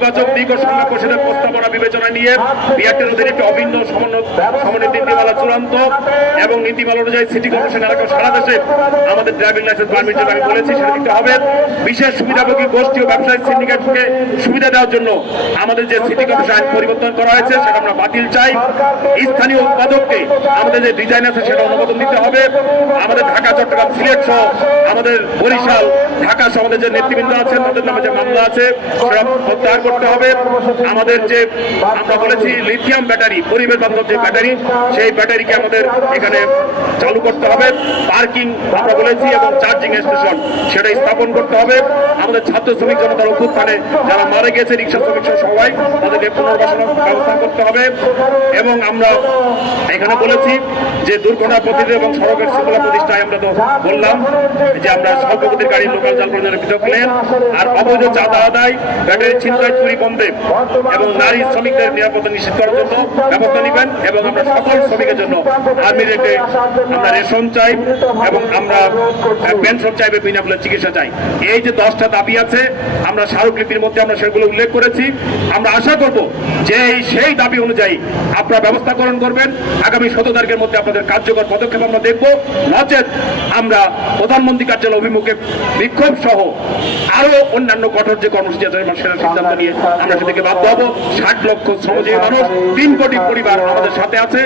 ইতিবাচক দিক ও সংখ্যা পরিষদের প্রস্তাবনা বিবেচনা নিয়ে বিআরটির অধীনে একটি অভিন্ন সমন্বিত নীতিমালা চূড়ান্ত এবং নীতিমালা অনুযায়ী সিটি কর্পোরেশন এলাকা সারা দেশে আমাদের ড্রাইভিং লাইসেন্স পারমিট যেটা আমি বলেছি সেটা দিতে হবে। বিশেষ সুবিধাভোগী গোষ্ঠী ও ব্যবসায়িক সিন্ডিকেটকে সুবিধা দেওয়ার জন্য আমাদের যে সিটি কর্পোরেশন আইন পরিবর্তন করা হয়েছে সেটা আমরা বাতিল চাই। স্থানীয় উৎপাদককে আমাদের যে ডিজাইন আছে সেটা অনুমোদন দিতে হবে। আমাদের ঢাকা, চট্টগ্রাম, সিলেট সহ আমাদের বরিশাল, ঢাকা সহ আমাদের যে নেতৃবৃন্দ আছেন তাদের নামে যে মামলা আছে সেটা প্রত্যাহার করতে হবে। আমাদের যে আমরা বলেছি লিথিয়াম ব্যাটারি, পরিবেশ বান্ধব যে ব্যাটারি, সেই ব্যাটারিকে আমাদের এখানে চালু করতে হবে। পার্কিং আমরা বলেছি এবং চার্জিং স্টেশন সেটা স্থাপন করতে হবে। আমাদের ছাত্র শ্রমিক জনতার অভ্যুত্থানে যারা মারা গেছে রিক্সা শ্রমিক সবাই তাদেরকে পুনর্বাসনের ব্যবস্থা করতে হবে। এবং আমরা এখানে বলেছি যে দুর্ঘটনা প্রতিরোধ এবং সড়কের শৃঙ্খলা প্রতিষ্ঠায় আমরা তো বললাম যে আমরা স্বল্প গতির গাড়ি, লোকাল জাল পরিবহনের পৃথক লেন আর অবৈধ চাঁদা আদায়, ব্যাটারি ছিনতাই, চুরি বন্ধে এবং নারী শ্রমিকদের নিরাপত্তা নিশ্চিত করার জন্য ব্যবস্থা নেবেন। এবং আমরা সকল শ্রমিকের জন্য আর্মি রেটে আমরা রেশন চাই এবং আমরা পেনশন চাইবে, বিনামূল্যে চিকিৎসা চাই। এই যে 10টা দাবি আছে আমরা স্মারকলিপির মধ্যে আমরা সেগুলো উল্লেখ করেছি। আমরা আশা করব যে সেই দাবি অনুযায়ী আপনারা ব্যবস্থা গ্রহণ করবেন। আগামী 17 তারিখের মধ্যে আপনাদের কার্যকর পদক্ষেপ আমরা দেখব। নচেত আমরা প্রধানমন্ত্রী কার্যালয় অভিমুখে বিক্ষোভ সহ আরো অন্যান্য কঠোর যে কর্মসূচি আছে সেটা সিদ্ধান্ত নিয়ে আমরা সেদিকে বাধ্য হব। 60 লক্ষ শ্রমজীবী মানুষ, 3 কোটি পরিবার আমাদের সাথে আছে।